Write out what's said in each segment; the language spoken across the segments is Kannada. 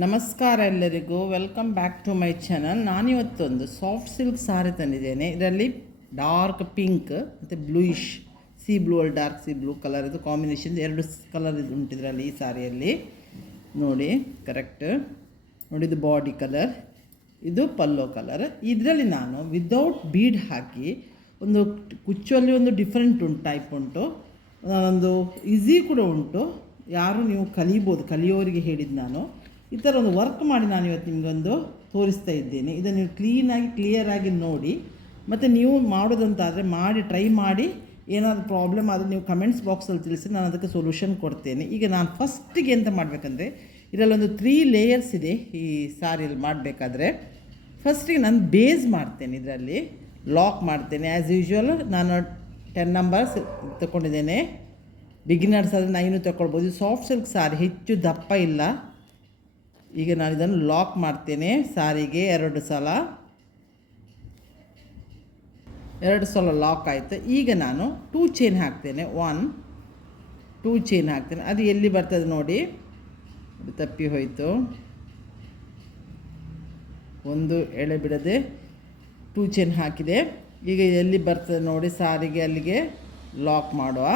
ನಮಸ್ಕಾರ ಎಲ್ಲರಿಗೂ, welcome back to my channel. ನಾನಿವತ್ತೊಂದು ಸಾಫ್ಟ್ ಸಿಲ್ಕ್ ಸಾರಿ ತಂದಿದ್ದೇನೆ. ಇದರಲ್ಲಿ ಡಾರ್ಕ್ ಪಿಂಕ್ ಮತ್ತು ಬ್ಲೂಯಿಶ್ ಸಿ ಬ್ಲೂ ಅಲ್ಲಿ ಡಾರ್ಕ್ ಸಿ ಬ್ಲೂ ಕಲರ್ ಇದು ಕಾಂಬಿನೇಷನ್. ಎರಡು ಕಲರ್ ಇದು ಉಂಟು ಇದರಲ್ಲಿ. ಈ ಸಾರಿಯಲ್ಲಿ ನೋಡಿ ಕರೆಕ್ಟ್ ನೋಡಿ, ಇದು ಬಾಡಿ ಕಲರ್, ಇದು ಪಲ್ಲೋ ಕಲರ್. ಇದರಲ್ಲಿ ನಾನು ವಿದೌಟ್ ಬೀಡ್ ಹಾಕಿ ಒಂದು ಕುಚ್ಚಲ್ಲಿ ಒಂದು ಡಿಫ್ರೆಂಟ್ ಉಂಟು ಟೈಪ್ ಉಂಟು, ಒಂದು ಈಸಿ ಕೂಡ ಉಂಟು. ಯಾರು ನೀವು ಕಲಿಬೋದು, ಕಲಿಯೋರಿಗೆ ಹೇಳಿದ್ದು ನಾನು. ಈ ಥರ ಒಂದು ವರ್ಕ್ ಮಾಡಿ ನಾನು ಇವತ್ತು ನಿಮಗೊಂದು ತೋರಿಸ್ತಾ ಇದ್ದೇನೆ. ಇದನ್ನು ನೀವು ಕ್ಲಿಯರಾಗಿ ನೋಡಿ, ಮತ್ತು ನೀವು ಮಾಡೋದಂತಾದರೆ ಮಾಡಿ ಟ್ರೈ ಮಾಡಿ. ಏನಾದರೂ ಪ್ರಾಬ್ಲಮ್ ಆದರೆ ನೀವು ಕಮೆಂಟ್ಸ್ ಬಾಕ್ಸಲ್ಲಿ ತಿಳಿಸಿ, ನಾನು ಅದಕ್ಕೆ ಸೊಲ್ಯೂಷನ್ ಕೊಡ್ತೇನೆ. ಈಗ ನಾನು ಫಸ್ಟಿಗೆ ಎಂತ ಮಾಡಬೇಕಂದ್ರೆ, ಇದರಲ್ಲೊಂದು 3 ಲೇಯರ್ಸ್ ಇದೆ ಈ ಸಾರಿಯಲ್ಲಿ ಮಾಡಬೇಕಾದ್ರೆ. ಫಸ್ಟಿಗೆ ನಾನು ಬೇಸ್ ಮಾಡ್ತೇನೆ, ಇದರಲ್ಲಿ ಲಾಕ್ ಮಾಡ್ತೇನೆ. ಆ್ಯಸ್ ಯೂಶ್ವಲ್ ನಾನು 10 ನಂಬರ್ಸ್ ತಗೊಂಡಿದ್ದೇನೆ. ಬಿಗಿನರ್ಸ್ ಆದರೆ 9 ತಗೊಳ್ಬೋದು. ಸಾಫ್ಟ್ ಸಿಲ್ಕ್ ಸಾರಿ ಹೆಚ್ಚು ದಪ್ಪ ಇಲ್ಲ. ಈಗ ನಾನು ಇದನ್ನು ಲಾಕ್ ಮಾಡ್ತೇನೆ. ಸಾರಿಗೆ 2 ಸಲ ಲಾಕ್ ಆಯಿತು. ಈಗ ನಾನು 2 ಚೈನ್ ಹಾಕ್ತೇನೆ. 1 2 ಚೈನ್ ಹಾಕ್ತೇನೆ. ಅದು ಎಲ್ಲಿ ಬರ್ತದೆ ನೋಡಿ, ಅದು ತಪ್ಪಿ ಹೋಯಿತು. ಒಂದು ಎಳೆ ಬಿಡದೆ 2 ಚೈನ್ ಹಾಕಿದೆ. ಈಗ ಎಲ್ಲಿ ಬರ್ತದೆ ನೋಡಿ, ಸಾರಿಗೆ ಅಲ್ಲಿಗೆ ಲಾಕ್ ಮಾಡುವ.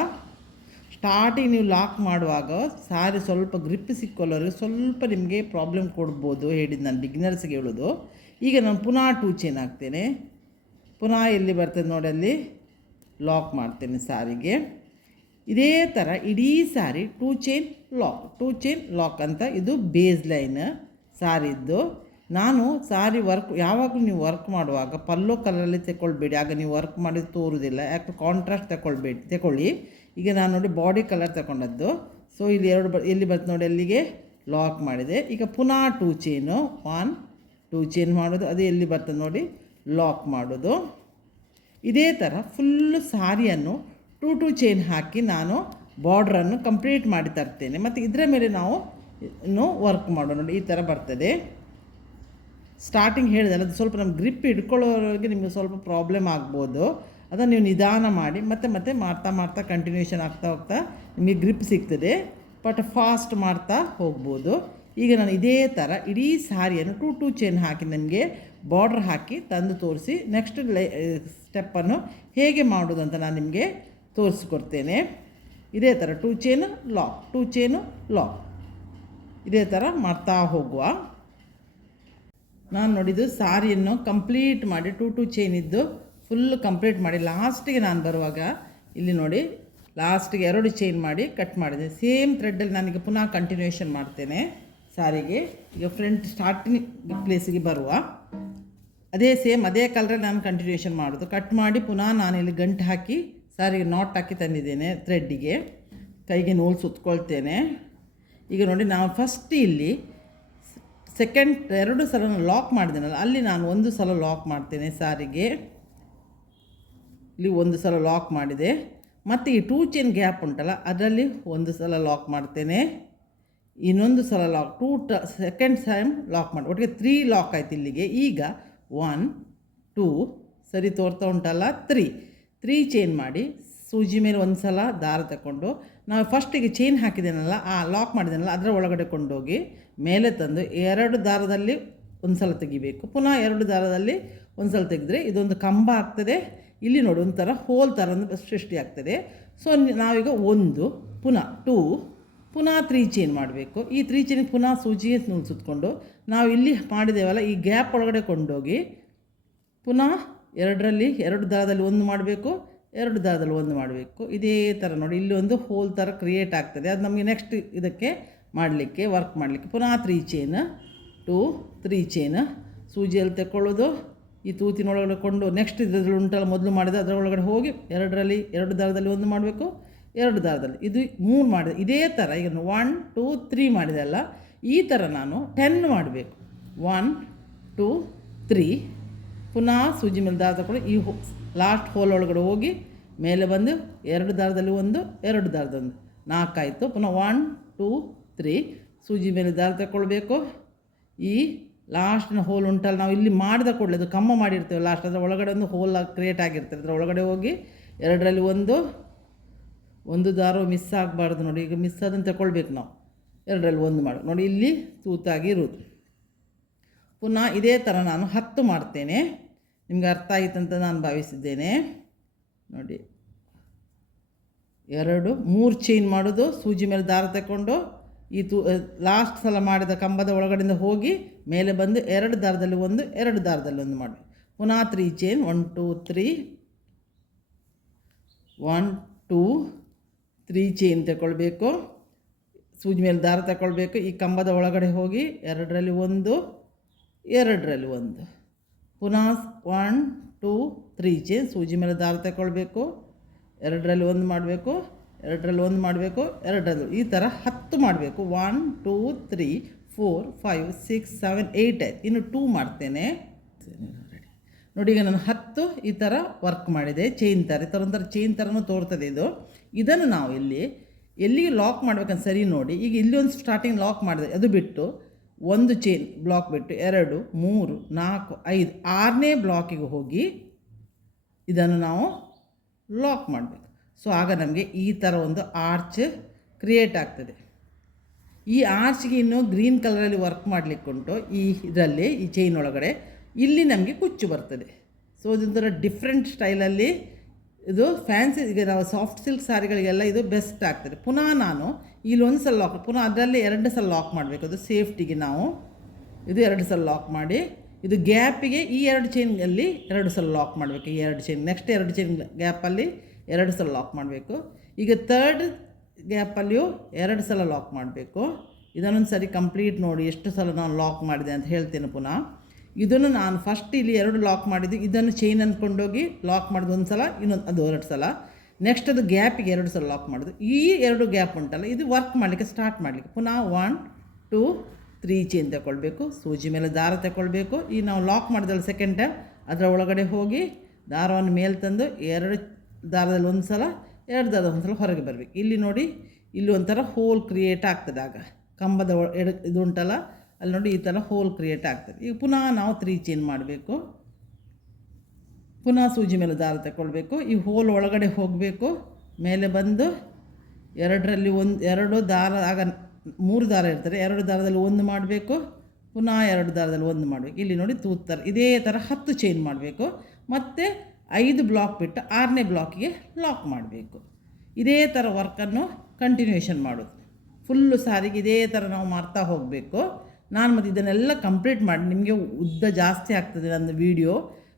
ಸ್ಟಾರ್ಟಿಂಗ್ ನೀವು ಲಾಕ್ ಮಾಡುವಾಗ ಸಾರಿ ಸ್ವಲ್ಪ ಗ್ರಿಪ್ ಸಿಕ್ಕೊಳ್ಳೋರಿಗೆ ಸ್ವಲ್ಪ ನಿಮಗೆ ಪ್ರಾಬ್ಲಮ್ ಕೊಡ್ಬೋದು, ಹೇಳಿದ್ದು ನಾನು ಬಿಗಿನರ್ಸ್ಗೆ ಹೇಳೋದು. ಈಗ ನಾನು ಪುನಃ 2 ಚೈನ್ ಹಾಕ್ತೇನೆ. ಪುನಃ ಎಲ್ಲಿ ಬರ್ತದೆ ನೋಡಿ, ಅಲ್ಲಿ ಲಾಕ್ ಮಾಡ್ತೇನೆ ಸಾರಿಗೆ. ಇದೇ ಥರ ಇಡೀ ಸಾರಿ 2 ಚೈನ್ ಲಾಕ್ ಅಂತ ಇದು ಬೇಸ್ ಲೈನ್ ಸಾರಿದ್ದು. ನಾನು ಸಾರಿ ವರ್ಕ್ ಯಾವಾಗಲೂ ನೀವು ವರ್ಕ್ ಮಾಡುವಾಗ ಪಲ್ಲೋ ಕಲರಲ್ಲಿ ತಗೊಳ್ಬೇಡಿ, ಆಗ ನೀವು ವರ್ಕ್ ಮಾಡಿದ್ದು ತೋರುವುದಿಲ್ಲ. ಯಾಕೆ ಕಾಂಟ್ರಾಸ್ಟ್ ತಗೊಳ್ಳಿ. ಈಗ ನಾನು ನೋಡಿ ಬಾಡಿ ಕಲರ್ ತಗೊಂಡದ್ದು. ಸೊ ಇಲ್ಲಿ ಎಲ್ಲಿ ಬರ್ತದೆ ನೋಡಿ, ಅಲ್ಲಿಗೆ ಲಾಕ್ ಮಾಡಿದೆ. ಈಗ ಪುನಃ 2 ಚೈನು 1 2 ಚೈನ್ ಮಾಡೋದು. ಅದು ಎಲ್ಲಿ ಬರ್ತದೆ ನೋಡಿ, ಲಾಕ್ ಮಾಡೋದು. ಇದೇ ಥರ ಫುಲ್ಲು ಸಾರಿಯನ್ನು 2 ಚೈನ್ ಹಾಕಿ ನಾನು ಬಾರ್ಡ್ರನ್ನು ಕಂಪ್ಲೀಟ್ ಮಾಡಿ ತರ್ತೇನೆ. ಮತ್ತು ಇದರ ಮೇಲೆ ನಾವು ಇನ್ನು ವರ್ಕ್ ಮಾಡೋಣ. ನೋಡಿ ಈ ಥರ ಬರ್ತದೆ. ಸ್ಟಾರ್ಟಿಂಗ್ ಹೇಳಿದಲ್ಲ, ಅದು ಸ್ವಲ್ಪ ನಮ್ಗೆ ಗ್ರಿಪ್ ಹಿಡ್ಕೊಳ್ಳೋರಿಗೆ ನಿಮಗೆ ಸ್ವಲ್ಪ ಪ್ರಾಬ್ಲಮ್ ಆಗ್ಬೋದು. ಅದನ್ನು ನೀವು ನಿಧಾನ ಮಾಡಿ ಮತ್ತೆ ಮಾಡ್ತಾ ಕಂಟಿನ್ಯೂಷನ್ ಆಗ್ತಾ ಹೋಗ್ತಾ ನಿಮಗೆ ಗ್ರಿಪ್ ಸಿಗ್ತದೆ. ಬಟ್ ಫಾಸ್ಟ್ ಮಾಡ್ತಾ ಹೋಗ್ಬೋದು. ಈಗ ನಾನು ಇದೇ ಥರ ಇಡೀ ಸಾರಿಯನ್ನು 2 ಚೈನ್ ಹಾಕಿ ನಿಮಗೆ ಬಾರ್ಡ್ರ್ ಹಾಕಿ ತಂದು ತೋರಿಸಿ, ನೆಕ್ಸ್ಟ್ ಸ್ಟೆಪ್ಪನ್ನು ಹೇಗೆ ಮಾಡೋದು ಅಂತ ನಾನು ನಿಮಗೆ ತೋರಿಸ್ಕೊಡ್ತೇನೆ. ಇದೇ ಥರ 2 ಚೈನು ಲಾಕ್ ಇದೇ ಥರ ಮಾಡ್ತಾ ಹೋಗುವ. ನಾನು ನೋಡಿದ್ದು ಸಾರಿಯನ್ನು ಕಂಪ್ಲೀಟ್ ಮಾಡಿ 2 ಚೈನ್ ಇದ್ದು ಫುಲ್ ಕಂಪ್ಲೀಟ್ ಮಾಡಿ ಲಾಸ್ಟಿಗೆ ನಾನು ಬರುವಾಗ ಇಲ್ಲಿ ನೋಡಿ, ಲಾಸ್ಟಿಗೆ 2 ಚೈನ್ ಮಾಡಿ ಕಟ್ ಮಾಡಿದೆ. ಸೇಮ್ ಥ್ರೆಡ್ಡಲ್ಲಿ ನಾನೀಗ ಪುನಃ ಕಂಟಿನ್ಯೂಷನ್ ಮಾಡ್ತೇನೆ ಸಾರಿಗೆ. ಈಗ ಫ್ರಂಟ್ ಸ್ಟಾರ್ಟಿಂಗ್ ಪ್ಲೇಸಿಗೆ ಬರುವ ಅದೇ ಕಲರಲ್ಲಿ ನಾನು ಕಂಟಿನ್ಯೂಷನ್ ಮಾಡೋದು. ಕಟ್ ಮಾಡಿ ಪುನಃ ನಾನಿಲ್ಲಿ ಗಂಟು ಹಾಕಿ ಸಾರಿಗೆ ನಾಟ್ ಹಾಕಿ ತಂದಿದ್ದೇನೆ. ಥ್ರೆಡ್ಡಿಗೆ ಕೈಗೆ ನೂಲು ಸುತ್ಕೊಳ್ತೇನೆ. ಈಗ ನೋಡಿ, ನಾವು ಫಸ್ಟ್ ಇಲ್ಲಿ ಸೆಕೆಂಡ್ 2 ಸಲ ಲಾಕ್ ಮಾಡಿದ್ದೀನಲ್ಲ, ಅಲ್ಲಿ ನಾನು 1 ಸಲ ಲಾಕ್ ಮಾಡ್ತೇನೆ ಸಾರಿಗೆ. ಇಲ್ಲಿ 1 ಸಲ ಲಾಕ್ ಮಾಡಿದೆ. ಮತ್ತು ಈ 2 ಚೈನ್ ಗ್ಯಾಪ್ ಉಂಟಲ್ಲ, ಅದರಲ್ಲಿ 1 ಸಲ ಲಾಕ್ ಮಾಡ್ತೇನೆ. ಇನ್ನೊಂದು ಸಲ ಸೆಕೆಂಡ್ ಟೈಮ್ ಲಾಕ್ ಮಾಡಿ, ಒಟ್ಟಿಗೆ 3 ಲಾಕ್ ಆಯ್ತು ಇಲ್ಲಿಗೆ. ಈಗ 1 2 ಸರಿ ತೋರ್ತಾ ಉಂಟಲ್ಲ, 3 ಚೈನ್ ಮಾಡಿ ಸೂಜಿ ಮೇಲೆ 1 ಸಲ ದಾರ ತಗೊಂಡು, ನಾವು ಫಸ್ಟಿಗೆ ಚೈನ್ ಹಾಕಿದ್ದೇನಲ್ಲ, ಆ ಲಾಕ್ ಮಾಡಿದ್ದೇನಲ್ಲ, ಅದರ ಒಳಗಡೆ ಕೊಂಡೋಗಿ ಮೇಲೆ ತಂದು 2 ದಾರದಲ್ಲಿ 1 ಸಲ ತೆಗಿಬೇಕು. ಪುನಃ 2 ದಾರದಲ್ಲಿ 1 ಸಲ ತೆಗೆದ್ರೆ ಇದೊಂದು ಕಂಬ ಆಗ್ತದೆ. ಇಲ್ಲಿ ನೋಡಿ ಒಂಥರ ಹೋಲ್ ಥರ ಸೃಷ್ಟಿ ಆಗ್ತದೆ. ಸೊ ನಾವೀಗ 1 ಪುನಃ 2 ಪುನಃ 3 ಚೈನ್ ಮಾಡಬೇಕು. ಈ 3 ಚೈನಿಗೆ ಪುನಃ ಸೂಜಿಗೆ ನೂಲು ಸುತ್ತಕೊಂಡು ನಾವು ಇಲ್ಲಿ ಮಾಡಿದ್ದೇವಲ್ಲ, ಈ ಗ್ಯಾಪ್ ಒಳಗಡೆ ಕೊಂಡೋಗಿ ಪುನಃ 2 ದಾರದಲ್ಲಿ 1 ಮಾಡಬೇಕು, 2 ದಾರದಲ್ಲಿ 1 ಮಾಡಬೇಕು. ಇದೇ ಥರ ನೋಡಿ, ಇಲ್ಲಿ ಒಂದು ಹೋಲ್ ಥರ ಕ್ರಿಯೇಟ್ ಆಗ್ತದೆ. ಅದು ನಮಗೆ ನೆಕ್ಸ್ಟ್ ಇದಕ್ಕೆ ಮಾಡಲಿಕ್ಕೆ ವರ್ಕ್ ಮಾಡಲಿಕ್ಕೆ ಪುನಃ 3 ಚೈನ್ 3 ಚೈನ್ ಸೂಜಿಯಲ್ಲಿ ತಗೊಳ್ಳೋದು. ಈ ತೂತಿನೊಳಗಡೆ ಕೊಂಡು ನೆಕ್ಸ್ಟ್ ಇದರಲ್ಲಿ ಉಂಟಲ್ಲ ಮೊದಲು ಮಾಡಿದೆ, ಅದರ ಒಳಗಡೆ ಹೋಗಿ 2 ದಾರದಲ್ಲಿ 1 ಮಾಡಬೇಕು, 2 ದಾರದಲ್ಲಿ ಇದು 3 ಮಾಡಿದೆ. ಇದೇ ಥರ ಈಗ 1 2 3 ಮಾಡಿದೆ ಅಲ್ಲ, ಈ ಥರ ನಾನು 10 ಮಾಡಬೇಕು. 1 2 3 ಪುನಃ ಸೂಜಿ ಮೇಲೆ ದಾರ ತಗೊಳ್ಳಿ, ಈ ಲಾಸ್ಟ್ ಹೋಲ್ ಒಳಗಡೆ ಹೋಗಿ ಮೇಲೆ ಬಂದು 2 ದಾರದಲ್ಲಿ 1 2 ದಾರದಲ್ಲಿ 4 ಆಯಿತು. ಪುನಃ 1 2 3 ಸೂಜಿ ಮೇಲೆ ದಾರ ತಗೊಳ್ಬೇಕು. ಈ ಲಾಸ್ಟ್ನ ಹೋಲ್ ಉಂಟಲ್ಲ, ನಾವು ಇಲ್ಲಿ ಮಾಡಿದ ಕೂಡಲೇ ಅದು ಕಮ್ಮ ಮಾಡಿರ್ತೇವೆ ಲಾಸ್ಟ್, ಅದರ ಒಳಗಡೆ ಒಂದು ಹೋಲ್ ಕ್ರಿಯೇಟ್ ಆಗಿರ್ತದೆ. ಅದರ ಒಳಗಡೆ ಹೋಗಿ 2ರಲ್ಲಿ 1 ದಾರ ಮಿಸ್ ಆಗಬಾರ್ದು ನೋಡಿ. ಈಗ ಮಿಸ್ ಅದನ್ನು ತಗೊಳ್ಬೇಕು ನಾವು. ಎರಡರಲ್ಲಿ ಒಂದು ಮಾಡಿ ನೋಡಿ, ಇಲ್ಲಿ ತೂತಾಗಿ ಇರೋದು. ಪುನಃ ಇದೇ ಥರ ನಾನು 10 ಮಾಡ್ತೇನೆ. ನಿಮ್ಗೆ ಅರ್ಥ ಆಯಿತಂತ ನಾನು ಭಾವಿಸಿದ್ದೇನೆ. ನೋಡಿ 2 3 ಚೈನ್ ಮಾಡೋದು, ಸೂಜಿ ಮೇಲೆ ದಾರ ತಗೊಂಡು ಈ ಲಾಸ್ಟ್ ಸಲ ಮಾಡಿದ ಕಂಬದ ಒಳಗಡೆಯಿಂದ ಹೋಗಿ ಮೇಲೆ ಬಂದು 2 ದಾರದಲ್ಲಿ ಒಂದು, 2 ದಾರದಲ್ಲಿ ಒಂದು ಮಾಡಿ. ಪುನಃ 3 ಚೈನ್ 1 2 3 1 2 3 ಚೈನ್ ತಗೊಳ್ಬೇಕು. ಸೂಜಿ ಮೇಲೆ ದಾರ ತಗೊಳ್ಬೇಕು. ಈ ಕಂಬದ ಒಳಗಡೆ ಹೋಗಿ 2ರಲ್ಲಿ ಒಂದು, 2ರಲ್ಲಿ ಒಂದು. ಪುನಃ 1 2 3 ಚೈನ್ ಸೂಜಿ ಮೇಲೆ ದಾರ ತಗೊಳ್ಬೇಕು. 2ರಲ್ಲಿ ಒಂದು ಮಾಡಬೇಕು, 2ರಲ್ಲಿ ಒಂದು ಮಾಡಬೇಕು, 2ರಲ್ಲಿ ಈ ಥರ 10 ಮಾಡಬೇಕು. 1 2 3 4 5 6 7 8 ಆಯ್ತು. ಇನ್ನು 2 ಮಾಡ್ತೇನೆ. ನೋಡಿ ಈಗ ನಾನು 10 ಈ ಥರ ವರ್ಕ್ ಮಾಡಿದೆ. ಚೈನ್ ಥರ ಒಂಥರ ಚೈನ್ ಥರನೂ ತೋರ್ತದೆ ಇದು. ಇದನ್ನು ನಾವು ಎಲ್ಲಿಗೆ ಲಾಕ್ ಮಾಡ್ಬೇಕಂತ ಸರಿ ನೋಡಿ. ಈಗ ಇಲ್ಲಿ ಒಂದು ಸ್ಟಾರ್ಟಿಂಗ್ ಲಾಕ್ ಮಾಡಿದೆ, ಅದು ಬಿಟ್ಟು ಒಂದು ಚೈನ್ ಬ್ಲಾಕ್ ಬಿಟ್ಟು 2 3 4 5 6ನೇ ಬ್ಲಾಕಿಗೆ ಹೋಗಿ ಇದನ್ನು ನಾವು ಲಾಕ್ ಮಾಡಬೇಕು. ಸೊ ಆಗ ನಮಗೆ ಈ ಥರ ಒಂದು ಆರ್ಚ್ ಕ್ರಿಯೇಟ್ ಆಗ್ತದೆ. ಈ ಆರ್ಚ್ಗೆ ಇನ್ನೂ ಗ್ರೀನ್ ಕಲರಲ್ಲಿ ವರ್ಕ್ ಮಾಡಲಿಕ್ಕುಂಟು. ಇದರಲ್ಲಿ ಈ ಚೈನ್ ಒಳಗಡೆ ಇಲ್ಲಿ ನಮಗೆ ಕುಚ್ಚು ಬರ್ತದೆ. ಸೊ ಇದೊಂಥರ ಡಿಫ್ರೆಂಟ್ ಸ್ಟೈಲಲ್ಲಿ ಇದು ಫ್ಯಾನ್ಸಿ. ಈಗ ನಾವು ಸಾಫ್ಟ್ ಸಿಲ್ಕ್ ಸ್ಯಾರಿಗಳಿಗೆಲ್ಲ ಇದು ಬೆಸ್ಟ್ ಆಗ್ತದೆ. ಪುನಃ ನಾನು ಇಲ್ಲೊಂದು ಸಲ ಲಾಕ್, ಪುನಃ ಅದರಲ್ಲಿ 2 ಸಲ ಲಾಕ್ ಮಾಡಬೇಕು. ಅದು ಸೇಫ್ಟಿಗೆ ನಾವು ಇದು 2 ಸಲ ಲಾಕ್ ಮಾಡಿ, ಇದು ಗ್ಯಾಪಿಗೆ ಈ 2 ಚೈನಲ್ಲಿ 2 ಸಲ ಲಾಕ್ ಮಾಡಬೇಕು. ಈ 2 ಚೈನ್ ನೆಕ್ಸ್ಟ್ 2 ಚೈನ್ ಗ್ಯಾಪಲ್ಲಿ 2 ಸಲ ಲಾಕ್ ಮಾಡಬೇಕು. ಈಗ 3rd ಗ್ಯಾಪಲ್ಲಿಯೂ 2 ಸಲ ಲಾಕ್ ಮಾಡಬೇಕು. ಇದನ್ನೊಂದು ಸರಿ ಕಂಪ್ಲೀಟ್ ನೋಡಿ ಎಷ್ಟು ಸಲ ನಾನು ಲಾಕ್ ಮಾಡಿದೆ ಅಂತ ಹೇಳ್ತೇನೆ. ಪುನಃ ಇದನ್ನು ನಾನು ಫಸ್ಟ್ ಇಲ್ಲಿ 2 ಲಾಕ್ ಮಾಡಿದ್ದು, ಇದನ್ನು ಚೈನ್ ಅಂದ್ಕೊಂಡೋಗಿ ಲಾಕ್ ಮಾಡೋದು ಒಂದು ಸಲ, ಇನ್ನೊಂದು ಅದು 2 ಸಲ. ನೆಕ್ಸ್ಟ್ ಅದು ಗ್ಯಾಪಿಗೆ 2 ಸಲ ಲಾಕ್ ಮಾಡೋದು. ಈ 2 ಗ್ಯಾಪ್ ಉಂಟಲ್ಲ, ಇದು ವರ್ಕ್ ಮಾಡಲಿಕ್ಕೆ ಸ್ಟಾರ್ಟ್ ಮಾಡಲಿಕ್ಕೆ ಪುನಃ 1 2 3 ಚೈನ್ ತಗೊಳ್ಬೇಕು. ಸೂಜಿ ಮೇಲೆ ದಾರ ತಗೊಳ್ಬೇಕು. ಈ ನಾವು ಲಾಕ್ ಮಾಡಿದಲ್ಲ ಸೆಕೆಂಡ್ ಟೈಮ್, ಅದರ ಒಳಗಡೆ ಹೋಗಿ ದಾರವನ್ನು ಮೇಲೆ ತಂದು 2 ದಾರದಲ್ಲಿ ಒಂದು ಸಲ, 2 ದಾರದಲ್ಲಿ ಒಂದು ಸಲ ಹೊರಗೆ ಬರಬೇಕು. ಇಲ್ಲಿ ನೋಡಿ, ಇಲ್ಲಿ ಒಂಥರ ಹೋಲ್ ಕ್ರಿಯೇಟ್ ಆಗ್ತದೆ. ಆಗ ಕಂಬದ ಇದು ಉಂಟಲ್ಲ ಅಲ್ಲಿ ನೋಡಿ ಈ ಥರ ಹೋಲ್ ಕ್ರಿಯೇಟ್ ಆಗ್ತದೆ. ಈಗ ಪುನಃ ನಾವು 3 ಚೈನ್ ಮಾಡಬೇಕು. ಪುನಃ ಸೂಜಿ ಮೇಲೆ ದಾರ ತಗೊಳ್ಬೇಕು. ಈ ಹೋಲ್ ಒಳಗಡೆ ಹೋಗಬೇಕು. ಮೇಲೆ ಬಂದು 2ರಲ್ಲಿ ಒಂದು 2 ದಾರ, ಆಗ 3 ದಾರ ಇರ್ತಾರೆ, 2 ದಾರದಲ್ಲಿ ಒಂದು ಮಾಡಬೇಕು. ಪುನಃ 2 ದಾರದಲ್ಲಿ ಒಂದು ಮಾಡಬೇಕು. ಇಲ್ಲಿ ನೋಡಿ ತೂತ್ತಾರೆ. ಇದೇ ಥರ 10 ಚೈನ್ ಮಾಡಬೇಕು. ಮತ್ತು 5 ಬ್ಲಾಕ್ ಬಿಟ್ಟು 6ನೇ ಬ್ಲಾಕಿಗೆ ಲಾಕ್ ಮಾಡಬೇಕು. ಇದೇ ಥರ ವರ್ಕನ್ನು ಕಂಟಿನ್ಯೂಷನ್ ಮಾಡೋದು. ಫುಲ್ಲು ಸಾರಿಗೆ ಇದೇ ಥರ ನಾವು ಮಾಡ್ತಾ ಹೋಗಬೇಕು. ನಾನು ಮತ್ತು ಇದನ್ನೆಲ್ಲ ಕಂಪ್ಲೀಟ್ ಮಾಡಿ, ನಿಮಗೆ ಉದ್ದ ಜಾಸ್ತಿ ಆಗ್ತದೆ ನನ್ನ ವೀಡಿಯೋ,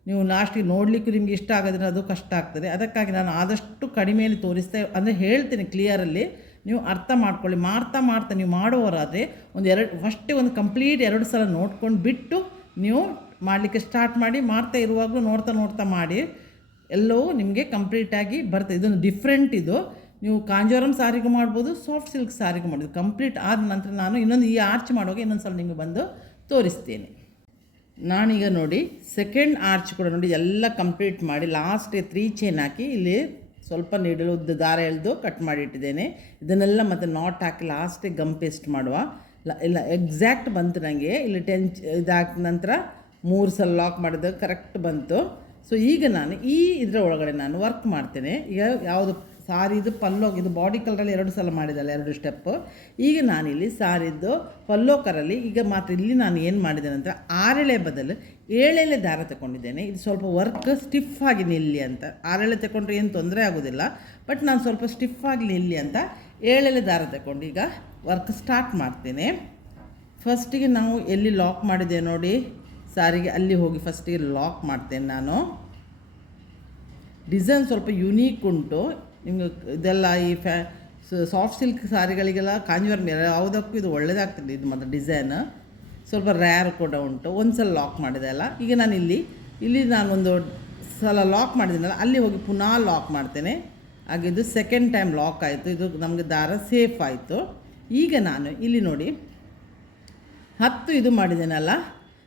ನೀವು ಲಾಸ್ಟಿಗೆ ನೋಡಲಿಕ್ಕೂ ನಿಮಗೆ ಇಷ್ಟ ಆಗೋದ್ರೆ ಅದು ಕಷ್ಟ ಆಗ್ತದೆ. ಅದಕ್ಕಾಗಿ ನಾನು ಆದಷ್ಟು ಕಡಿಮೆಯಲ್ಲಿ ತೋರಿಸ್ತಾ, ಅಂದರೆ ಹೇಳ್ತೀನಿ ಕ್ಲಿಯರಲ್ಲಿ, ನೀವು ಅರ್ಥ ಮಾಡ್ಕೊಳ್ಳಿ. ಮಾಡ್ತಾ ನೀವು ಮಾಡುವವರಾದರೆ ಫಸ್ಟೇ ಒಂದು ಕಂಪ್ಲೀಟ್ 2 ಸಲ ನೋಡ್ಕೊಂಡು ಬಿಟ್ಟು ನೀವು ಮಾಡಲಿಕ್ಕೆ ಸ್ಟಾರ್ಟ್ ಮಾಡಿ. ಮಾಡ್ತಾ ಇರುವಾಗಲೂ ನೋಡ್ತಾ ಮಾಡಿ, ಎಲ್ಲವೂ ನಿಮಗೆ ಕಂಪ್ಲೀಟಾಗಿ ಬರ್ತದೆ. ಇದೊಂದು ಡಿಫ್ರೆಂಟ್. ಇದು ನೀವು ಕಾಂಜೋರಮ್ ಸಾರಿಗೂ ಮಾಡ್ಬೋದು, ಸಾಫ್ಟ್ ಸಿಲ್ಕ್ ಸಾರಿಗೂ ಮಾಡ್ಬೋದು. ಕಂಪ್ಲೀಟ್ ಆದ ನಂತರ ನಾನು ಇನ್ನೊಂದು ಈ ಆರ್ಚ್ ಮಾಡುವಾಗ ಇನ್ನೊಂದು ಸಲ ನಿಮಗೆ ಬಂದು ತೋರಿಸ್ತೇನೆ. ನಾನೀಗ ನೋಡಿ ಸೆಕೆಂಡ್ ಆರ್ಚ್ ಕೂಡ ನೋಡಿ ಎಲ್ಲ ಕಂಪ್ಲೀಟ್ ಮಾಡಿ ಲಾಸ್ಟಿಗೆ 3 ಚೈನ್ ಹಾಕಿ ಇಲ್ಲಿ ಸ್ವಲ್ಪ ನೀಡಲು ಉದ್ದ ದಾರ ಎಳೆದು ಕಟ್ ಮಾಡಿ ಇಟ್ಟಿದ್ದೇನೆ. ಇದನ್ನೆಲ್ಲ ಮತ್ತು ನಾಟ್ ಹಾಕಿ ಲಾಸ್ಟಿಗೆ ಗಮ್ ಪೇಸ್ಟ್ ಮಾಡುವ. ಇಲ್ಲ ಎಕ್ಸಾಕ್ಟ್ ಬಂತು ನನಗೆ. ಇಲ್ಲಿ 10 ಇದಾದ ನಂತರ 3 ಸಲ ಲಾಕ್ ಮಾಡಿದಾಗ ಕರೆಕ್ಟ್ ಬಂತು. ಸೊ ಈಗ ನಾನು ಇದರ ಒಳಗಡೆ ನಾನು ವರ್ಕ್ ಮಾಡ್ತೇನೆ. ಈಗ ಯಾವುದು ಸಾರಿದು ಪಲ್ಲೋ, ಇದು ಬಾಡಿ ಕಲರಲ್ಲಿ 2 ಸಲ ಮಾಡಿದಲ್ಲ 2 ಸ್ಟೆಪ್ಪು. ಈಗ ನಾನಿಲ್ಲಿ ಸಾರಿದ್ದು ಪಲ್ಲೋ ಕಲರಲ್ಲಿ ಈಗ ಮಾತ್ರ ಇಲ್ಲಿ ನಾನು ಏನು ಮಾಡಿದ್ದೇನೆ ಅಂದರೆ 6 ಎಳೆ ಬದಲು 7 ಎಳೆ ದಾರ ತಗೊಂಡಿದ್ದೇನೆ. ಇದು ಸ್ವಲ್ಪ ವರ್ಕ್ ಸ್ಟಿಫಾಗಿ ನಿಲ್ಲಿ ಅಂತ. 6 ಎಳೆ ತಗೊಂಡ್ರೆ ಏನು ತೊಂದರೆ ಆಗೋದಿಲ್ಲ, ಬಟ್ ನಾನು ಸ್ವಲ್ಪ ಸ್ಟಿಫಾಗಿ ನಿಲ್ಲಿ ಅಂತ 7 ಎಳೆ ದಾರ ತಗೊಂಡು ಈಗ ವರ್ಕ್ ಸ್ಟಾರ್ಟ್ ಮಾಡ್ತೇನೆ. ಫಸ್ಟಿಗೆ ನಾವು ಎಲ್ಲಿ ಲಾಕ್ ಮಾಡಿದೆ ನೋಡಿ ಸಾರಿಗೆ, ಅಲ್ಲಿ ಹೋಗಿ ಫಸ್ಟಿಗೆ ಲಾಕ್ ಮಾಡ್ತೇನೆ ನಾನು. ಡಿಸೈನ್ ಸ್ವಲ್ಪ ಯುನೀಕ್ ಉಂಟು ನಿಮಗೆ. ಇದೆಲ್ಲ ಈ ಸಾಫ್ಟ್ ಸಿಲ್ಕ್ ಸಾರಿಗಳಿಗೆಲ್ಲ ಕಾಂಜೀವರಂ ಯಾವುದಕ್ಕೂ ಇದು ಒಳ್ಳೆಯದಾಗ್ತದೆ. ಇದು ಮತ್ತು ಡಿಸೈನ್ ಸ್ವಲ್ಪ ರ್ಯಾರ್ ಕೂಡ ಉಂಟು. ಒಂದು ಸಲ ಲಾಕ್ ಮಾಡಿದೆ ಅಲ್ಲ, ಈಗ ನಾನು ಇಲ್ಲಿ ನಾನೊಂದು ಸಲ ಲಾಕ್ ಮಾಡಿದ್ದೀನಲ್ಲ, ಅಲ್ಲಿ ಹೋಗಿ ಪುನಃ ಲಾಕ್ ಮಾಡ್ತೇನೆ. ಹಾಗೆ ಇದು ಸೆಕೆಂಡ್ ಟೈಮ್ ಲಾಕ್ ಆಯಿತು. ಇದು ನಮಗೆ ದಾರ ಸೇಫ್ ಆಯಿತು. ಈಗ ನಾನು ಇಲ್ಲಿ ನೋಡಿ 10 ಇದು ಮಾಡಿದ್ದೇನಲ್ಲ,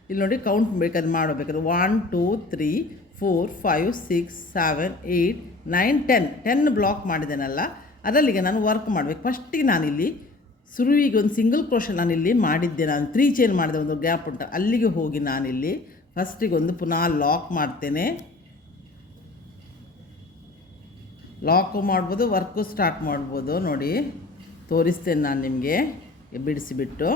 ಇಲ್ಲಿ ನೋಡಿ ಕೌಂಟ್ ಬೇಕಾದ್ರೆ ಮಾಡಬೇಕಾದ್ರೆ 1 2 3 4 5 6 7 8 9 10 ಬ್ಲಾಕ್ ಮಾಡಿದ್ದೇನಲ್ಲ, ಅದರಲ್ಲಿಗೆ ನಾನು ವರ್ಕ್ ಮಾಡಬೇಕು. ಫಸ್ಟಿಗೆ ನಾನಿಲ್ಲಿ ಸುರುವಿಗೆ ಒಂದು ಸಿಂಗಲ್ ಕ್ರೋಶೆ ನಾನಿಲ್ಲಿ ಮಾಡಿದ್ದೆ. ನಾನು 3 ಚೈನ್ ಮಾಡಿದೆ, ಒಂದು ಗ್ಯಾಪ್ ಉಂಟು, ಅಲ್ಲಿಗೆ ಹೋಗಿ ನಾನಿಲ್ಲಿ ಫಸ್ಟಿಗೆ ಒಂದು ಪುನಃ ಲಾಕ್ ಮಾಡ್ತೇನೆ. ಲಾಕು ಮಾಡ್ಬೋದು, ವರ್ಕು ಸ್ಟಾರ್ಟ್ ಮಾಡ್ಬೋದು. ನೋಡಿ ತೋರಿಸ್ತೇನೆ ನಾನು ನಿಮಗೆ. ಬಿಡಿಸಿಬಿಟ್ಟು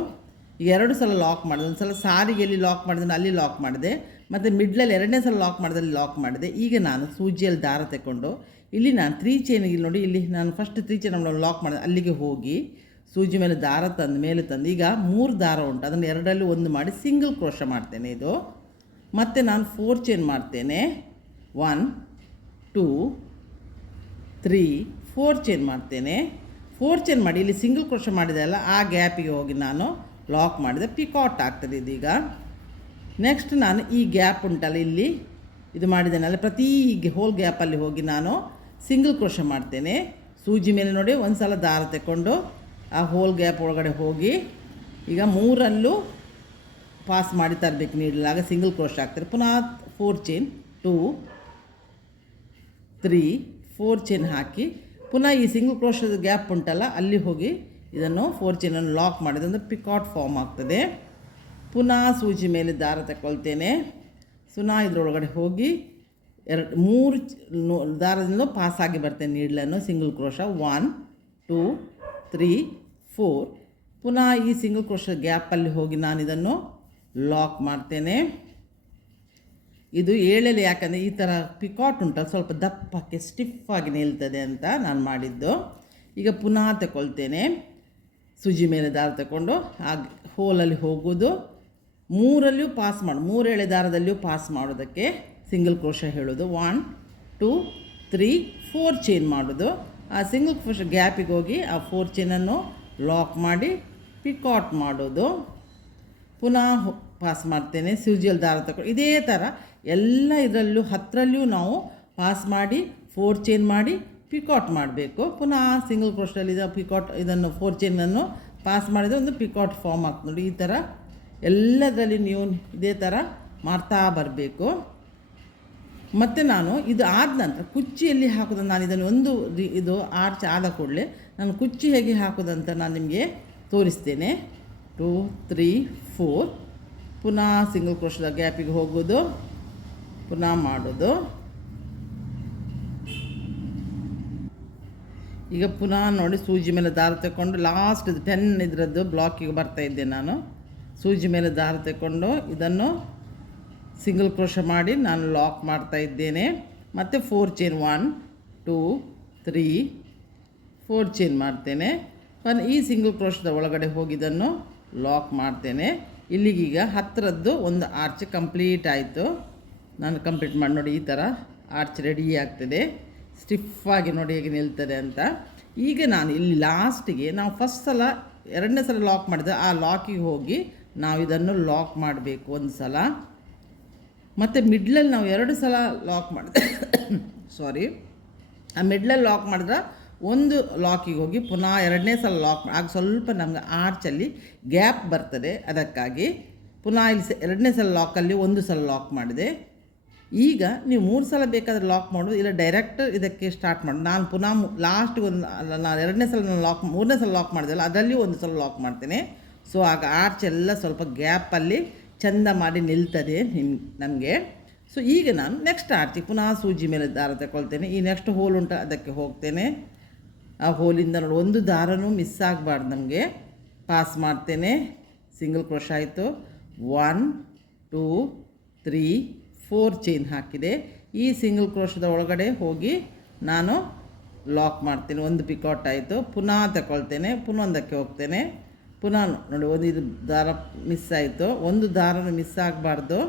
ಈಗ 2 ಸಲ ಲಾಕ್ ಮಾಡಿದೆ. ಒಂದು ಸಲ ಸಾರಿಗೆ ಎಲ್ಲಿ ಲಾಕ್ ಮಾಡಿದ್ರೆ ಅಲ್ಲಿ ಲಾಕ್ ಮಾಡಿದೆ, ಮತ್ತು ಮಿಡ್ಲಲ್ಲಿ 2ನೇ ಸಲ ಲಾಕ್ ಮಾಡಿದಲ್ಲಿ ಲಾಕ್ ಮಾಡಿದೆ. ಈಗ ನಾನು ಸೂಜಿಯಲ್ಲಿ ದಾರ ತಗೊಂಡು ಇಲ್ಲಿ ನಾನು 3 ಚೈನಿಗೆ ನೋಡಿ, ಇಲ್ಲಿ ನಾನು ಫಸ್ಟ್ 3 ಚೈನ್ ಲಾಕ್ ಮಾಡಿದೆ, ಅಲ್ಲಿಗೆ ಹೋಗಿ ಸೂಜಿ ಮೇಲೆ ದಾರ ತಂದು ಮೇಲೆ ತಂದು ಈಗ 3 ದಾರ ಉಂಟು, ಅದನ್ನು 2ರಲ್ಲಿ 1 ಮಾಡಿ ಸಿಂಗಲ್ ಕ್ರೋಶ ಮಾಡ್ತೇನೆ. ಇದು ಮತ್ತು ನಾನು 4 ಚೈನ್ ಮಾಡ್ತೇನೆ. 1 2 3 4 ಚೈನ್ ಮಾಡ್ತೇನೆ. 4 ಚೈನ್ ಮಾಡಿ ಇಲ್ಲಿ ಸಿಂಗಲ್ ಕ್ರೋಶ ಮಾಡಿದೆ ಅಲ್ಲ, ಆ ಗ್ಯಾಪಿಗೆ ಹೋಗಿ ನಾನು ಲಾಕ್ ಮಾಡಿದೆ. ಪಿಕಾಟ್ ಆಗ್ತದೆ ಇದೀಗ. ನೆಕ್ಸ್ಟ್ ನಾನು ಈ ಗ್ಯಾಪ್ ಉಂಟಲ್ಲ ಇಲ್ಲಿ ಇದು ಮಾಡಿದ್ದೇನಲ್ಲ, ಪ್ರತಿ ಹೋಲ್ ಗ್ಯಾಪಲ್ಲಿ ಹೋಗಿ ನಾನು ಸಿಂಗಲ್ ಕ್ರೋಶ ಮಾಡ್ತೇನೆ. ಸೂಜಿ ಮೇಲೆ ನೋಡಿ ಒಂದು ಸಲ ದಾರ ತಗೊಂಡು ಆ ಹೋಲ್ ಗ್ಯಾಪ್ ಒಳಗಡೆ ಹೋಗಿ ಈಗ 3ರಲ್ಲೂ ಪಾಸ್ ಮಾಡಿ ತರಬೇಕು ನೀಡಲಾಗ ಸಿಂಗಲ್ ಕ್ರೋಶ ಆಗ್ತದೆ. ಪುನಃ 4 ಚೈನ್ 2 3 4 ಚೈನ್ ಹಾಕಿ ಪುನಃ ಈ ಸಿಂಗಲ್ ಕ್ರೋಶದ ಗ್ಯಾಪ್ ಉಂಟಲ್ಲ ಅಲ್ಲಿ ಹೋಗಿ ಇದನ್ನು 4 ಚೈನನ್ನು ಲಾಕ್ ಮಾಡಿದೆ, ಒಂದು ಪಿಕಾಟ್ ಫಾರ್ಮ್ ಆಗ್ತದೆ. ಪುನಃ ಸೂಜಿ ಮೇಲೆ ದಾರ ತಗೊಳ್ತೇನೆ. ಪುನಃ ಇದರೊಳಗಡೆ ಹೋಗಿ 3 ದಾರದಿಂದ ಪಾಸಾಗಿ ಬರ್ತೇನೆ ನೀಡ್ಲನ್ನು ಸಿಂಗಲ್ ಕ್ರೋಶ. 1 2 3 4 ಪುನಃ ಈ ಸಿಂಗಲ್ ಕ್ರೋಶ ಗ್ಯಾಪಲ್ಲಿ ಹೋಗಿ ನಾನು ಇದನ್ನು ಲಾಕ್ ಮಾಡ್ತೇನೆ. ಇದು 7 ಯಾಕಂದರೆ ಈ ಥರ ಪಿಕಾಟ್ ಉಂಟಲ್ಲ ಸ್ವಲ್ಪ ದಪ್ಪಕ್ಕೆ ಸ್ಟಿಫಾಗಿ ನಿಲ್ತದೆ ಅಂತ ನಾನು ಮಾಡಿದ್ದು. ಈಗ ಪುನಃ ತಗೊಳ್ತೇನೆ, ಸೂಜಿ ಮೇಲೆ ದಾರ ತಗೊಂಡು ಆ ಹೋಲಲ್ಲಿ ಹೋಗೋದು, 3ರಲ್ಲಿಯೂ ಪಾಸ್ ಮಾಡಿ 3 ಎಳೆ ದಾರದಲ್ಲಿಯೂ ಪಾಸ್ ಮಾಡೋದಕ್ಕೆ ಸಿಂಗಲ್ ಕ್ರೋಶ ಹೇಳೋದು. 1 2 3 4 ಚೈನ್ ಮಾಡೋದು. ಆ ಸಿಂಗಲ್ ಕ್ರೋಶ ಗ್ಯಾಪಿಗೆ ಹೋಗಿ ಆ 4 ಚೈನನ್ನು ಲಾಕ್ ಮಾಡಿ ಪಿಕಾಟ್ ಮಾಡೋದು. ಪುನಃ ಪಾಸ್ ಮಾಡ್ತೇನೆ, ಸೂಜಿಯಲ್ಲಿ ದಾರ ತಗೊಂಡು ಇದೇ ಥರ ಎಲ್ಲ ಇದರಲ್ಲೂ 10ರಲ್ಲಿಯೂ ನಾವು ಪಾಸ್ ಮಾಡಿ 4 ಚೈನ್ ಮಾಡಿ ಪಿಕಾಟ್ ಮಾಡಬೇಕು. ಪುನಃ ಸಿಂಗಲ್ ಕ್ರೋಶದಲ್ಲಿ ಪಿಕಾಟ್ ಇದನ್ನು 4 ಚೈನನ್ನು ಪಾಸ್ ಮಾಡಿದರೆ ಒಂದು ಪಿಕಾಟ್ ಫಾರ್ಮ್ ಆಗ್ತದೆ ನೋಡಿ. ಈ ಥರ ಎಲ್ಲದರಲ್ಲಿ ನೀವು ಇದೇ ಥರ ಮಾಡ್ತಾ ಬರಬೇಕು. ಮತ್ತು ನಾನು ಇದು ಆದ ನಂತರ ಕುಚ್ಚಿಯಲ್ಲಿ ಹಾಕೋದು, ನಾನು ಇದನ್ನು ಒಂದು ಇದು ಆರ್ಚ್ ಆದ ಕೂಡಲೇ ನಾನು ಕುಚ್ಚಿ ಹೇಗೆ ಹಾಕೋದಂತ ನಾನು ನಿಮಗೆ ತೋರಿಸ್ತೇನೆ. 2 3 4 ಪುನಃ ಸಿಂಗಲ್ ಕ್ರೋಶದ ಗ್ಯಾಪಿಗೆ ಹೋಗೋದು, ಪುನಃ ಮಾಡೋದು. ಈಗ ಪುನಃ ನೋಡಿ ಸೂಜಿ ಮೇಲೆ ದಾರ ತಗೊಂಡು ಲಾಸ್ಟ್ ಇದು 10 ಇದರದ್ದು ಬ್ಲಾಕಿಗೆ ಬರ್ತಾಯಿದ್ದೆ ನಾನು. ಸೂಜಿ ಮೇಲೆ ದಾರ ತಗೊಂಡು ಇದನ್ನು ಸಿಂಗಲ್ ಕ್ರೋಶ ಮಾಡಿ ನಾನು ಲಾಕ್ ಮಾಡ್ತಾ ಇದ್ದೇನೆ. ಮತ್ತು 4 ಚೈನ್ 1 2 3 4 ಚೈನ್ ಮಾಡ್ತೇನೆ. ಈ ಸಿಂಗಲ್ ಕ್ರೋಶದ ಒಳಗಡೆ ಹೋಗಿ ಇದನ್ನು ಲಾಕ್ ಮಾಡ್ತೇನೆ. ಇಲ್ಲಿಗೀಗ 10ರದ್ದು ಒಂದು ಆರ್ಚ್ ಕಂಪ್ಲೀಟ್ ಆಯಿತು. ನಾನು ಕಂಪ್ಲೀಟ್ ಮಾಡಿ ನೋಡಿ ಈ ಥರ ಆರ್ಚ್ ರೆಡಿ ಆಗ್ತದೆ, ಸ್ಟಿಫಾಗಿ ನೋಡಿ ಹೇಗೆ ನಿಲ್ತದೆ ಅಂತ. ಈಗ ನಾನು ಇಲ್ಲಿ ಲಾಸ್ಟಿಗೆ ನಾವು ಫಸ್ಟ್ ಸಲ 2ನೇ ಸಲ ಲಾಕ್ ಮಾಡಿದೆ, ಆ ಲಾಕಿಗೆ ಹೋಗಿ ನಾವು ಇದನ್ನು ಲಾಕ್ ಮಾಡಬೇಕು ಒಂದು ಸಲ. ಮತ್ತು ಮಿಡ್ಲಲ್ಲಿ ನಾವು 2 ಸಲ ಲಾಕ್ ಮಾಡಿದೆ ಸಾರಿ, ಆ ಮಿಡ್ಲಲ್ಲಿ ಲಾಕ್ ಮಾಡಿದ್ರೆ ಒಂದು ಲಾಕಿಗೆ ಹೋಗಿ ಪುನಃ 2ನೇ ಸಲ ಲಾಕ್ ಆಗ ಸ್ವಲ್ಪ ನಮ್ಗೆ ಆರ್ಚಲ್ಲಿ ಗ್ಯಾಪ್ ಬರ್ತದೆ. ಅದಕ್ಕಾಗಿ ಪುನಃ ಇಲ್ಲಿ 2ನೇ ಸಲ ಲಾಕಲ್ಲಿ 1 ಸಲ ಲಾಕ್ ಮಾಡಿದೆ. ಈಗ ನೀವು 3 ಸಲ ಬೇಕಾದರೆ ಲಾಕ್ ಮಾಡೋದು, ಇಲ್ಲ ಡೈರೆಕ್ಟ್ ಇದಕ್ಕೆ ಸ್ಟಾರ್ಟ್ ಮಾಡಿ. ನಾನು ಪುನಃ ಲಾಸ್ಟಿಗೆ ನಾನು 2ನೇ ಸಲ ನಾನು ಲಾಕ್ 3ನೇ ಸಲ ಲಾಕ್ ಮಾಡಿದೆಲ್ಲ ಅದರಲ್ಲಿ 1 ಸಲ ಲಾಕ್ ಮಾಡ್ತೇನೆ. ಸೊ ಆಗ ಆರ್ಚ್ ಎಲ್ಲ ಸ್ವಲ್ಪ ಗ್ಯಾಪಲ್ಲಿ ಚೆಂದ ಮಾಡಿ ನಿಲ್ತದೆ ನಮಗೆ. ಸೊ ಈಗ ನಾನು ನೆಕ್ಸ್ಟ್ ಆರ್ಚಿಗೆ ಪುನಃ ಸೂಜಿ ಮೇಲೆ ದಾರ ತಗೊಳ್ತೇನೆ. ಈ ನೆಕ್ಸ್ಟ್ ಹೋಲ್ ಉಂಟು ಅದಕ್ಕೆ ಹೋಗ್ತೇನೆ. ಆ ಹೋಲಿಂದ ನೋಡಿ ಒಂದು ದಾರನೂ ಮಿಸ್ ಆಗಬಾರ್ದು ನಮಗೆ. ಪಾಸ್ ಮಾಡ್ತೇನೆ, ಸಿಂಗಲ್ ಕ್ರೋಶ ಆಯಿತು. 1 2 3 4 ಚೈನ್ ಹಾಕಿದೆ. ಈ ಸಿಂಗಲ್ ಕ್ರೋಶದ ಒಳಗಡೆ ಹೋಗಿ ನಾನು ಲಾಕ್ ಮಾಡ್ತೇನೆ. ಒಂದು ಪಿಕಾಟ್ ಆಯಿತು. ಪುನಃ ತಗೊಳ್ತೇನೆ, ಪುನಃ ಒಂದಕ್ಕೆ ಹೋಗ್ತೇನೆ. ಪುನಃ ನೋಡಿ ಒಂದು ಇದು ದಾರ ಮಿಸ್ ಆಯಿತು, ಒಂದು ದಾರನೂ ಮಿಸ್ ಆಗಬಾರ್ದು.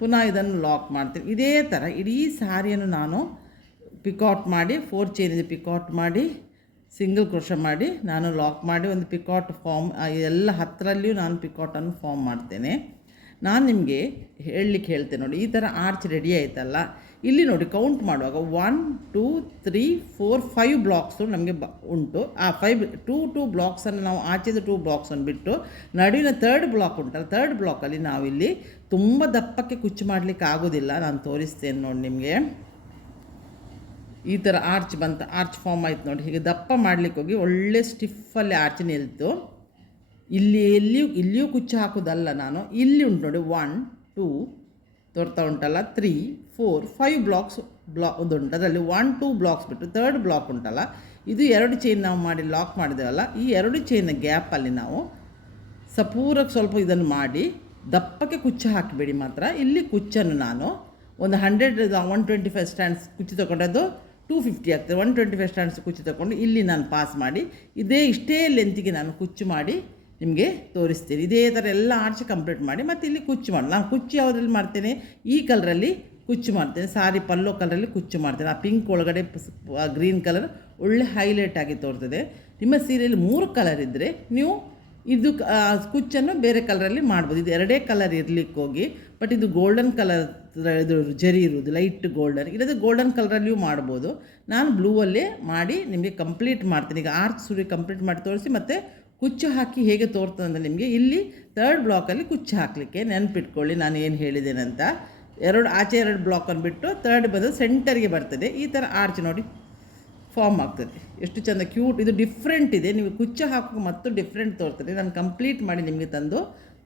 ಪುನಃ ಇದನ್ನು ಲಾಕ್ ಮಾಡ್ತೀನಿ. ಇದೇ ಥರ ಇಡೀ ಸಾರಿಯನ್ನು ನಾನು ಪಿಕಾಟ್ ಮಾಡಿ 4 ಚೈನಿದೆ ಪಿಕಾಟ್ ಮಾಡಿ ಸಿಂಗಲ್ ಕ್ರೋಶ ಮಾಡಿ ನಾನು ಲಾಕ್ ಮಾಡಿ ಒಂದು ಪಿಕಾಟ್ ಫಾರ್ಮ್ ಎಲ್ಲ 10ರಲ್ಲಿಯೂ ನಾನು ಪಿಕಾಟನ್ನು ಫಾರ್ಮ್ ಮಾಡ್ತೇನೆ. ನಾನು ನಿಮಗೆ ಹೇಳಲಿಕ್ಕೆ ಹೇಳ್ತೇನೆ ನೋಡಿ, ಈ ಥರ ಆರ್ಚ್ ರೆಡಿ ಆಯಿತಲ್ಲ, ಇಲ್ಲಿ ನೋಡಿ ಕೌಂಟ್ ಮಾಡುವಾಗ 1 2 3 4 5 ಬ್ಲಾಕ್ಸು ನಮಗೆ ಉಂಟು. ಆ 2 ಬ್ಲಾಕ್ಸನ್ನು ನಾವು ಆಚೆದು 2 ಬ್ಲಾಕ್ಸನ್ನು ಬಿಟ್ಟು ನಡುವಿನ 3rd ಬ್ಲಾಕ್ ಉಂಟಲ್ಲ, 3rd ಬ್ಲಾಕಲ್ಲಿ ನಾವಿಲ್ಲಿ ತುಂಬ ದಪ್ಪಕ್ಕೆ ಕುಚ್ಚು ಮಾಡಲಿಕ್ಕೆ ಆಗೋದಿಲ್ಲ. ನಾನು ತೋರಿಸ್ತೇನೆ ನೋಡಿ ನಿಮಗೆ. ಈ ಥರ ಆರ್ಚ್ ಬಂತು, ಆರ್ಚ್ ಫಾರ್ಮ್ ಆಯ್ತು ನೋಡಿ. ಹೀಗೆ ದಪ್ಪ ಮಾಡಲಿಕ್ಕೆ ಹೋಗಿ ಒಳ್ಳೆ ಸ್ಟಿಫಲ್ಲಿ ಆರ್ಚ್ ನಿಲ್ತು. ಇಲ್ಲಿಯೂ ಕುಚ್ಚು ಹಾಕೋದಲ್ಲ ನಾನು, ಇಲ್ಲಿ ಉಂಟು ನೋಡಿ 1 2 ತೋರ್ತಾ ಉಂಟಲ್ಲ 3 4 5 ಬ್ಲಾಕ್ಸ್ ಉಂಟು, ಅದರಲ್ಲಿ 1-2 ಬ್ಲಾಕ್ಸ್ ಬಿಟ್ಟು 3rd ಬ್ಲಾಕ್ ಉಂಟಲ್ಲ, ಇದು 2 ಚೈನ್ ನಾವು ಮಾಡಿ ಲಾಕ್ ಮಾಡಿದ್ದೇವಲ್ಲ, ಈ 2 ಚೈನ್ನ ಗ್ಯಾಪಲ್ಲಿ ನಾವು ಸಪೂರಕ್ಕೆ ಸ್ವಲ್ಪ ಇದನ್ನು ಮಾಡಿ ದಪ್ಪಕ್ಕೆ ಕುಚ್ಚು ಹಾಕಿಬೇಡಿ ಮಾತ್ರ. ಇಲ್ಲಿ ಕುಚ್ಚನ್ನು ನಾನು ಒಂದು 125 ಸ್ಟ್ಯಾಂಡ್ಸ್ ಕುಚ್ಚು ತೊಗೊಂಡದ್ದು 250 ಆಗ್ತದೆ. 125 ಸ್ಟ್ಯಾಂಡ್ಸ್ ಕುಚ್ಚು ತೊಗೊಂಡು ಇಲ್ಲಿ ನಾನು ಪಾಸ್ ಮಾಡಿ ಇಷ್ಟೇ ಲೆಂತಿಗೆ ನಾನು ಕುಚ್ಚು ಮಾಡಿ ನಿಮಗೆ ತೋರಿಸ್ತೀನಿ. ಇದೇ ಥರ ಎಲ್ಲ ಆರ್ಚ್ ಕಂಪ್ಲೀಟ್ ಮಾಡಿ ಮತ್ತು ಇಲ್ಲಿ ಕುಚ್ಚು ಮಾಡಿ. ನಾನು ಕುಚ್ಚು ಯಾವುದ್ರಲ್ಲಿ ಮಾಡ್ತೇನೆ, ಈ ಕಲರಲ್ಲಿ ಕುಚ್ಚು ಮಾಡ್ತೇನೆ. ಸಾರಿ ಪಲ್ಲೋ ಕಲರಲ್ಲಿ ಕುಚ್ಚು ಮಾಡ್ತೇನೆ. ಆ ಪಿಂಕ್ ಒಳಗಡೆ ಗ್ರೀನ್ ಕಲರ್ ಒಳ್ಳೆ ಹೈಲೈಟ್ ಆಗಿ ತೋರ್ತದೆ. ನಿಮ್ಮ ಸೀರೆಯಲ್ಲಿ 3 ಕಲರ್ ಇದ್ದರೆ ನೀವು ಇದು ಕುಚ್ಚನ್ನು ಬೇರೆ ಕಲರಲ್ಲಿ ಮಾಡ್ಬೋದು. ಇದು 2 ಕಲರ್ ಇರಲಿಕ್ಕೆ ಹೋಗಿ, ಬಟ್ ಇದು ಗೋಲ್ಡನ್ ಕಲರ್ ಇದು ಜರಿ ಇರುವುದು, ಲೈಟ್ ಗೋಲ್ಡನ್, ಇಲ್ಲದೆ ಗೋಲ್ಡನ್ ಕಲರಲ್ಲಿಯೂ ಮಾಡ್ಬೋದು. ನಾನು ಬ್ಲೂವಲ್ಲೇ ಮಾಡಿ ನಿಮಗೆ ಕಂಪ್ಲೀಟ್ ಮಾಡ್ತೀನಿ. ಈಗ ಆರ್ಚ್ ಸುರಿ ಕಂಪ್ಲೀಟ್ ಮಾಡಿ ತೋರಿಸಿ ಮತ್ತು ಕುಚ್ಚು ಹಾಕಿ ಹೇಗೆ ತೋರ್ತದೆ ಅಂದರೆ ನಿಮಗೆ ಇಲ್ಲಿ 3rd ಬ್ಲಾಕಲ್ಲಿ ಕುಚ್ಚು ಹಾಕಲಿಕ್ಕೆ ನೆನಪಿಟ್ಕೊಳ್ಳಿ ನಾನು ಏನು ಹೇಳಿದ್ದೇನಂತ. ಆಚೆ 2 ಬ್ಲಾಕನ್ನು ಬಿಟ್ಟು 3rd ಬಂದು ಸೆಂಟರ್ಗೆ ಬರ್ತದೆ. ಈ ಥರ ಆರ್ಚ್ ನೋಡಿ ಫಾರ್ಮ್ ಆಗ್ತದೆ. ಎಷ್ಟು ಚೆಂದ ಕ್ಯೂಟ್, ಇದು ಡಿಫ್ರೆಂಟ್ ಇದೆ. ನೀವು ಕುಚ್ಚು ಹಾಕೋ ಮತ್ತು ಡಿಫ್ರೆಂಟ್ ತೋರ್ತದೆ. ನಾನು ಕಂಪ್ಲೀಟ್ ಮಾಡಿ ನಿಮಗೆ ತಂದು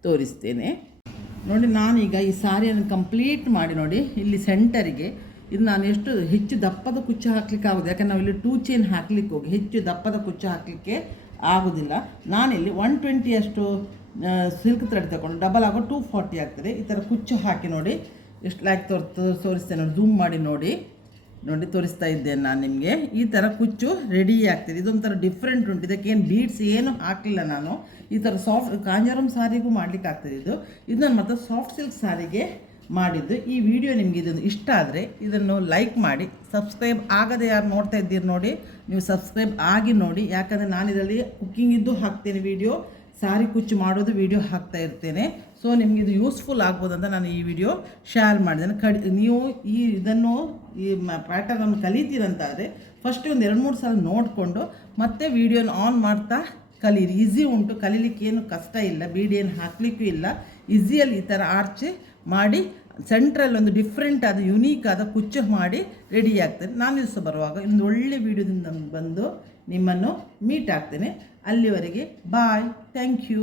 ತೋರಿಸ್ತೇನೆ ನೋಡಿ. ನಾನೀಗ ಈ ಸಾರಿಯನ್ನು ಕಂಪ್ಲೀಟ್ ಮಾಡಿ ನೋಡಿ, ಇಲ್ಲಿ ಸೆಂಟರಿಗೆ ಇದು ನಾನು ಎಷ್ಟು ಹೆಚ್ಚು ದಪ್ಪದ ಕುಚ್ಚು ಹಾಕಲಿಕ್ಕೆ ಆಗೋದು, ಯಾಕಂದ್ರೆ ನಾವು ಇಲ್ಲಿ 2 ಚೈನ್ ಹಾಕ್ಲಿಕ್ಕೆ ಹೋಗಿ ಹೆಚ್ಚು ದಪ್ಪದ ಕುಚ್ಚು ಹಾಕಲಿಕ್ಕೆ ಆಗೋದಿಲ್ಲ. ನಾನಿಲ್ಲಿ 120 ಅಷ್ಟು ಸಿಲ್ಕ್ ಥ್ರೆಡ್ ತಗೊಂಡು ಡಬಲ್ ಆಗೋ 240 ಆಗ್ತದೆ. ಈ ಥರ ಕುಚ್ಚು ಹಾಕಿ ನೋಡಿ ಎಷ್ಟು ಲೈಕ್ ತೋರಿಸ್ತೇನೆ ನೋಡಿ, ಝೂಮ್ ಮಾಡಿ ನೋಡಿ ತೋರಿಸ್ತಾ ಇದ್ದೇನೆ ನಾನು ನಿಮಗೆ. ಈ ಥರ ಕುಚ್ಚು ರೆಡಿ ಆಗ್ತದೆ. ಇದೊಂಥರ ಡಿಫ್ರೆಂಟ್ ಉಂಟು. ಇದಕ್ಕೇನು ಬೀಡ್ಸ್ ಏನು ಹಾಕಲಿಲ್ಲ ನಾನು. ಈ ಥರ ಸಾಫ್ಟ್ ಕಾಂಜಾರಮ್ ಸಾರಿಗೂ ಮಾಡಲಿಕ್ಕೆ ಆಗ್ತದೆ. ಇದು ನಾನು ಮತ್ತು ಸಾಫ್ಟ್ ಸಿಲ್ಕ್ ಸಾರಿಗೆ ಮಾಡಿದ್ದು. ಈ ವಿಡಿಯೋ ನಿಮಗೆ ಇದೊಂದು ಇಷ್ಟ ಆದರೆ ಇದನ್ನು ಲೈಕ್ ಮಾಡಿ, ಸಬ್ಸ್ಕ್ರೈಬ್ ಆಗದೆ ಯಾರು ನೋಡ್ತಾ ಇದ್ದೀರಿ ನೋಡಿ, ನೀವು ಸಬ್ಸ್ಕ್ರೈಬ್ ಆಗಿ ನೋಡಿ. ಯಾಕಂದರೆ ನಾನು ಇದರಲ್ಲಿ ಕುಕ್ಕಿಂಗಿದ್ದು ಹಾಕ್ತೇನೆ ವಿಡಿಯೋ, ಸಾರಿ ಕುಚ್ಚು ಮಾಡೋದು ವಿಡಿಯೋ ಹಾಕ್ತಾ ಇರ್ತೇನೆ. ಸೊ ನಿಮಗೆ ಇದು ಯೂಸ್ಫುಲ್ ಆಗ್ಬೋದು ಅಂತ ನಾನು ಈ ವಿಡಿಯೋ ಶೇರ್ ಮಾಡಿದ್ದೇನೆ. ನೀವು ಇದನ್ನು ಈ ಪ್ಯಾಟರ್ನನ್ನು ಕಲಿತೀರಂತಾದರೆ ಫಸ್ಟ್ ಒಂದು 2-3 ಸಲ ನೋಡಿಕೊಂಡು ಮತ್ತೆ ವಿಡಿಯೋನ ಆನ್ ಮಾಡ್ತಾ ಕಲೀರಿ. ಈಸಿ ಉಂಟು, ಕಲೀಲಿಕ್ಕೆ ಏನು ಕಷ್ಟ ಇಲ್ಲ, ಬೀಡಿ ಏನು ಹಾಕಲಿಕ್ಕೂ ಇಲ್ಲ. ಈಸಿಯಲ್ಲಿ ಈ ಥರ ಆರ್ಚ್ ಮಾಡಿ ಸೆಂಟ್ರಲ್ಲಿ ಒಂದು ಡಿಫ್ರೆಂಟ್ ಆದ ಯುನೀಕ್ ಆದ ಕುಚ್ಚು ಮಾಡಿ ರೆಡಿ ಆಗ್ತದೆ. ನಾನು ದಿವಸ ಬರುವಾಗ ಒಂದು ಒಳ್ಳೆ ವಿಡಿಯೋದಿಂದ ಬಂದು ನಿಮ್ಮನ್ನು ಮೀಟ್ ಆಗ್ತೇನೆ. ಅಲ್ಲಿವರೆಗೆ ಬಾಯ್, ಥ್ಯಾಂಕ್ ಯು.